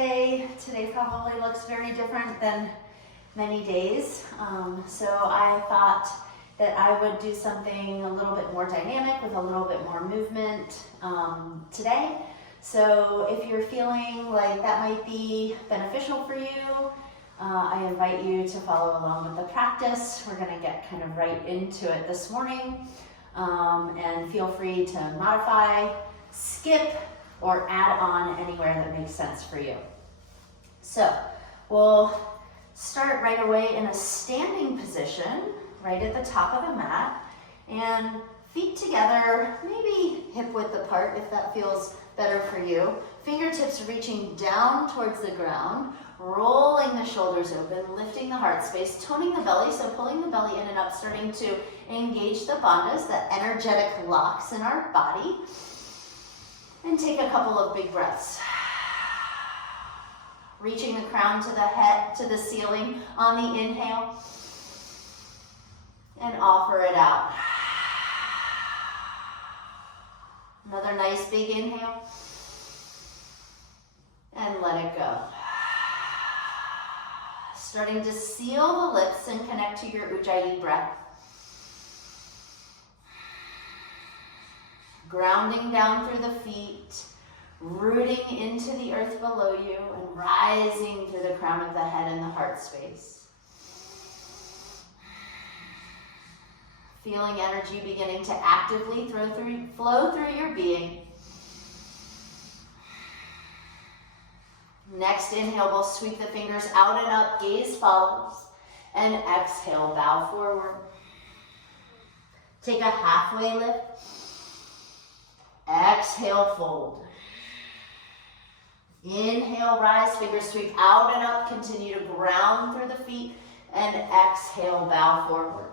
day. Today probably looks very different than many days. So I thought that I would do something a little bit more dynamic with a little bit more movement today. So if you're feeling like that might be beneficial for you, I invite you to follow along with the practice. We're going to get kind of right into it this morning, and feel free to modify, skip, or add on anywhere that makes sense for you. So we'll start right away in a standing position, right at the top of the mat, and feet together, maybe hip width apart if that feels better for you. Fingertips reaching down towards the ground, rolling the shoulders open, lifting the heart space, toning the belly, so pulling the belly in and up, starting to engage the bandhas, the energetic locks in our body. And take a couple of big breaths. Reaching the crown to the head, to the ceiling on the inhale. And offer it out. Another nice big inhale. And let it go. Starting to seal the lips and connect to your Ujjayi breath. Grounding down through the feet, rooting into the earth below you, and rising through the crown of the head and the heart space. Feeling energy beginning to actively flow through your being. Next inhale, we'll sweep the fingers out and up, gaze follows, and exhale, bow forward. Take a halfway lift. Exhale, fold. Inhale, rise, fingers sweep out and up, continue to ground through the feet, and exhale, bow forward.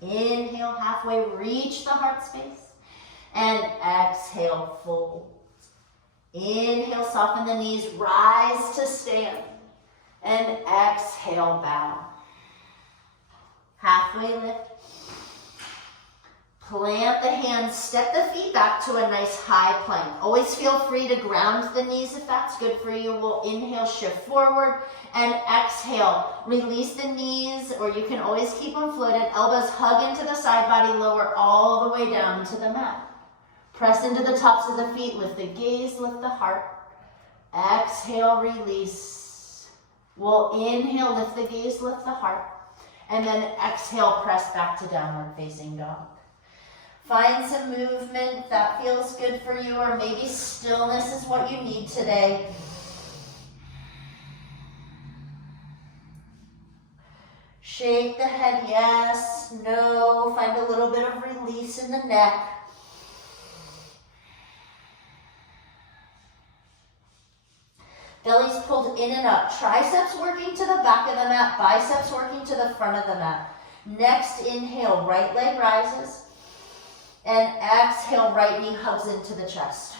Inhale, halfway, reach the heart space, and exhale, fold. Inhale, soften the knees, rise to stand, and exhale, bow. Halfway lift. Plant the hands, step the feet back to a nice high plank. Always feel free to ground the knees if that's good for you. We'll inhale, shift forward, and exhale. Release the knees, or you can always keep them floated. Elbows hug into the side body, lower all the way down to the mat. Press into the tops of the feet, lift the gaze, lift the heart. Exhale, release. We'll inhale, lift the gaze, lift the heart. And then exhale, press back to downward facing dog. Find some movement that feels good for you, or maybe stillness is what you need today. Shake the head, yes, no. Find a little bit of release in the neck. Belly's pulled in and up. Triceps working to the back of the mat, biceps working to the front of the mat. Next inhale, right leg rises. And exhale, right knee hugs into the chest.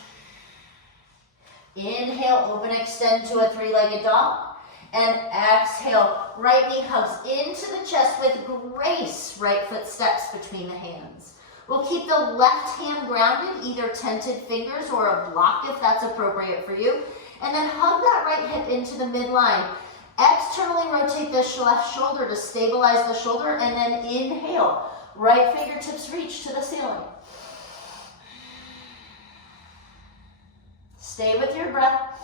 Inhale, open, extend to a three-legged dog. And exhale, right knee hugs into the chest with grace. Right foot steps between the hands. We'll keep the left hand grounded, either tented fingers or a block if that's appropriate for you. And then hug that right hip into the midline. Externally rotate the left shoulder to stabilize the shoulder, and then inhale. Right fingertips reach to the ceiling. Stay with your breath.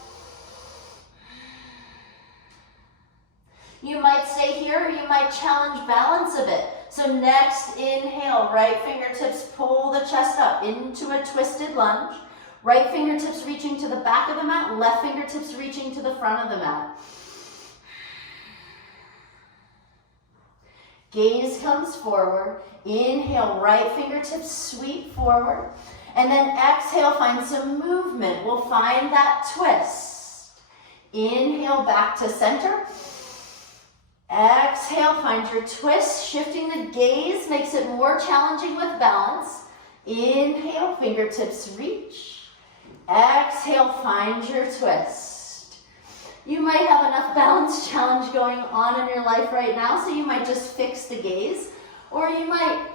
You might stay here, or you might challenge balance a bit. So next inhale, right fingertips pull the chest up into a twisted lunge. Right fingertips reaching to the back of the mat, left fingertips reaching to the front of the mat. Gaze comes forward. Inhale, right fingertips sweep forward. And then exhale, find some movement. We'll find that twist. Inhale, back to center. Exhale, find your twist. Shifting the gaze makes it more challenging with balance. Inhale, fingertips reach. Exhale, find your twist. You might have enough balance challenge going on in your life right now, so you might just fix the gaze, or you might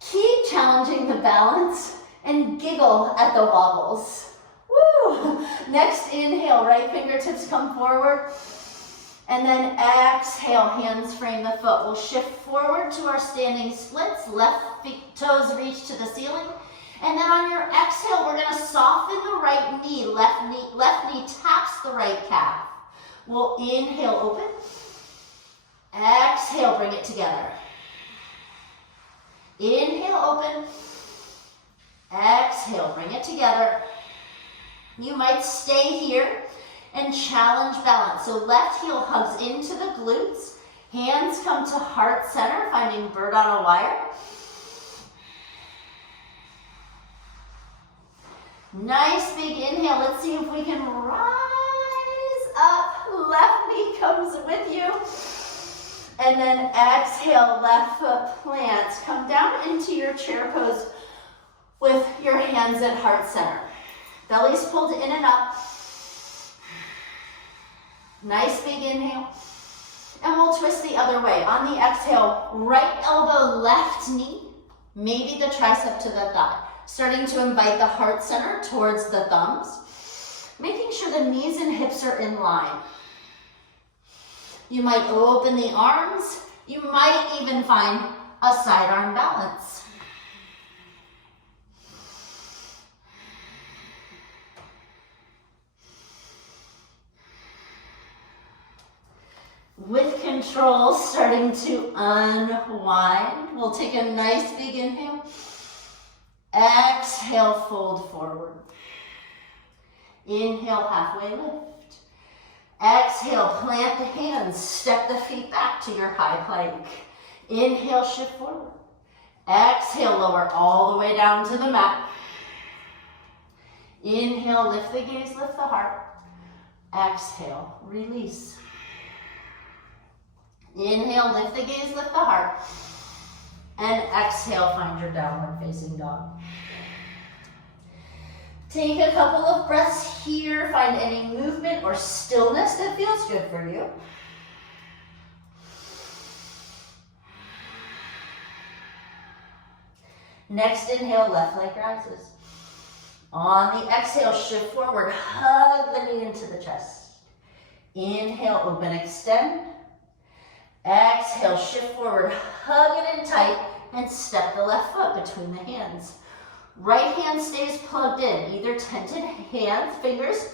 keep challenging the balance and giggle at the wobbles. Woo! Next inhale, right fingertips come forward. And then exhale, hands frame the foot. We'll shift forward to our standing splits. Left toes reach to the ceiling. And then on your exhale, we're gonna soften the right knee. Left knee taps the right calf. We'll inhale, open. Exhale, bring it together. Inhale, open. Exhale, bring it together. You might stay here and challenge balance. So left heel hugs into the glutes. Hands come to heart center, finding bird on a wire. Nice big inhale. Let's see if we can rise up. Left knee comes with you. And then exhale, left foot plants. Come down into your chair pose with your hands at heart center. Belly's pulled in and up. Nice big inhale. And we'll twist the other way. On the exhale, right elbow, left knee, maybe the tricep to the thigh. Starting to invite the heart center towards the thumbs. Making sure the knees and hips are in line. You might open the arms. You might even find a side arm balance. With control, starting to unwind. We'll take a nice big inhale. Exhale, fold forward. Inhale, halfway lift. Exhale, plant the hands. Step the feet back to your high plank. Inhale, shift forward. Exhale, lower all the way down to the mat. Inhale, lift the gaze, lift the heart. Exhale, release. Inhale, lift the gaze, lift the heart. And exhale, find your downward facing dog. Take a couple of breaths here. Find any movement or stillness that feels good for you. Next inhale, left leg rises. On the exhale, shift forward. Hug the knee into the chest. Inhale, open, extend. Exhale, shift forward, hug it in tight, and step the left foot between the hands. Right hand stays plugged in, either tented hands, fingers,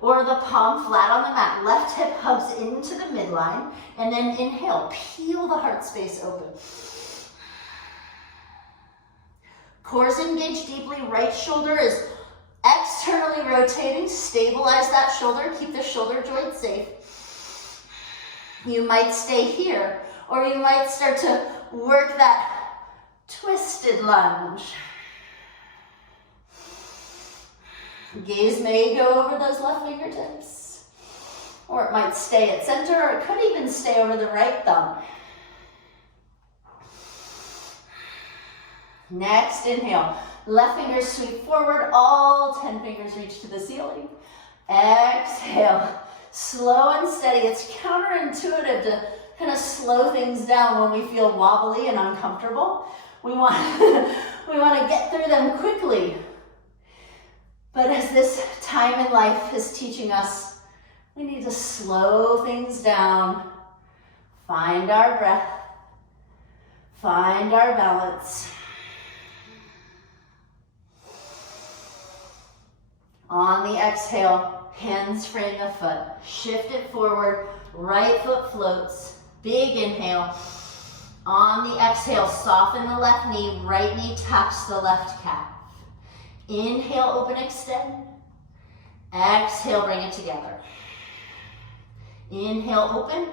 or the palm flat on the mat. Left hip hugs into the midline, and then inhale, peel the heart space open. Core's engaged deeply, right shoulder is externally rotating. Stabilize that shoulder, keep the shoulder joint safe. You might stay here, or you might start to work that twisted lunge. Gaze may go over those left fingertips, or it might stay at center, or it could even stay over the right thumb. Next, inhale. Left fingers sweep forward, all 10 fingers reach to the ceiling. Exhale. Slow and steady. It's counterintuitive to kind of slow things down when we feel wobbly and uncomfortable. We want to get through them quickly. But as this time in life is teaching us, we need to slow things down, find our breath, find our balance. On the exhale, hands frame the foot, shift it forward, right foot floats, big inhale. On the exhale, soften the left knee, right knee taps the left calf. Inhale, open, extend. Exhale, bring it together. Inhale, open.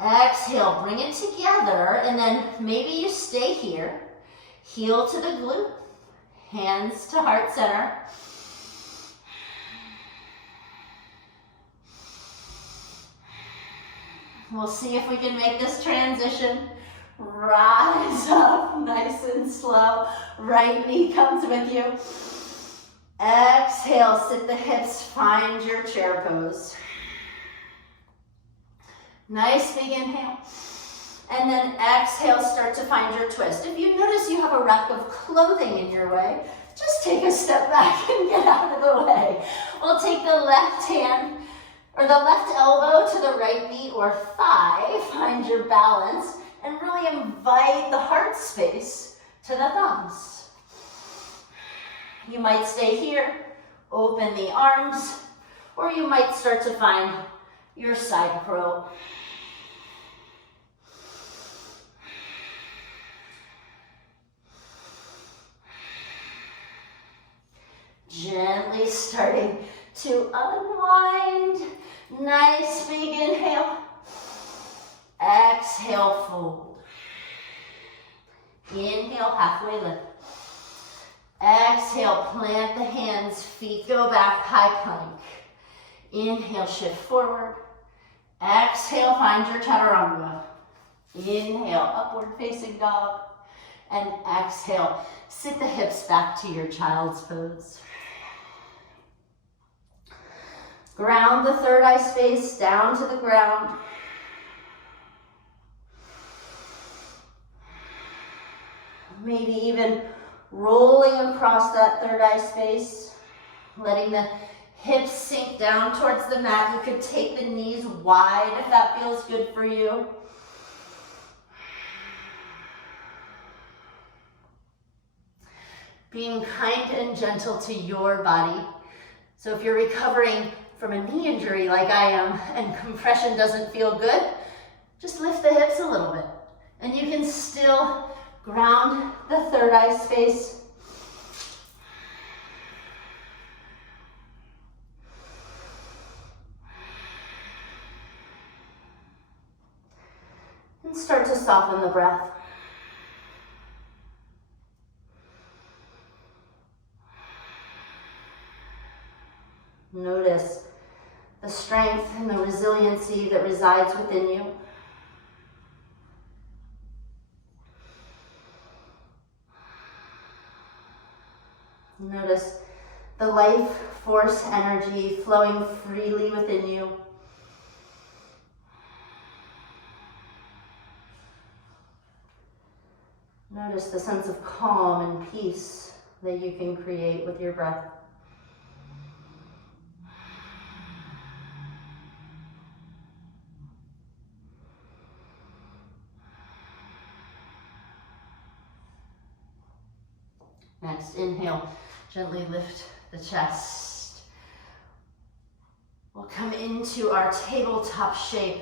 Exhale, bring it together, and then maybe you stay here. Heel to the glute, hands to heart center. We'll see if we can make this transition. Rise up nice and slow. Right knee comes with you. Exhale, sit the hips, find your chair pose. Nice big inhale. And then exhale, start to find your twist. If you notice you have a rack of clothing in your way, just take a step back and get out of the way. We'll take the left hand or the left elbow to the right knee or thigh. Find your balance and really invite the heart space to the thumbs. You might stay here, open the arms, or you might start to find your side crow. Gently starting to unwind. Nice big inhale. Exhale, fold. Inhale, halfway lift. Exhale, plant the hands, feet go back, high plank. Inhale, shift forward. Exhale, find your chaturanga. Inhale, upward facing dog. And exhale, sit the hips back to your child's pose. Ground the third eye space down to the ground. Maybe even rolling across that third eye space, letting the hips sink down towards the mat. You could take the knees wide if that feels good for you. Being kind and gentle to your body. So if you're recovering from a knee injury like I am and compression doesn't feel good, just lift the hips a little bit. And you can still ground the third eye space. And start to soften the breath. Notice the strength and the resiliency that resides within you. Notice the life force energy flowing freely within you. Notice the sense of calm and peace that you can create with your breath. Next, inhale, gently lift the chest. We'll come into our tabletop shape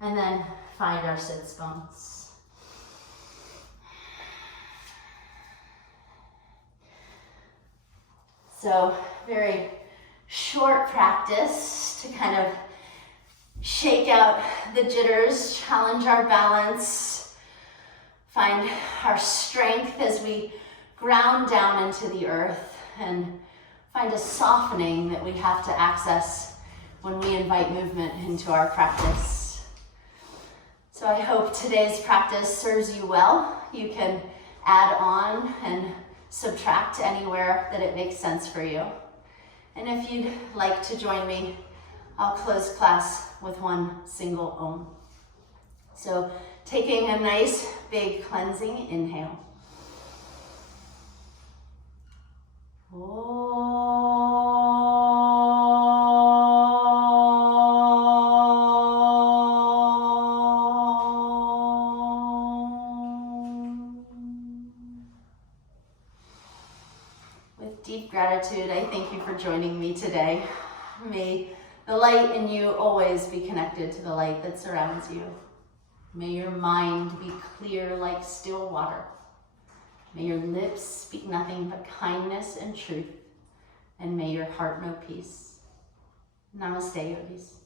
and then find our sits bones. So, very short practice to kind of shake out the jitters, challenge our balance, find our strength as we ground down into the earth and find a softening that we have to access when we invite movement into our practice. So I hope today's practice serves you well. You can add on and subtract anywhere that it makes sense for you. And if you'd like to join me, I'll close class with one single Om. So taking a nice big cleansing inhale. With deep gratitude, I thank you for joining me today. May the light in you always be connected to the light that surrounds you. May your mind be clear like still water. May your lips speak nothing but kindness and truth, and may your heart know peace. Namaste, yogis.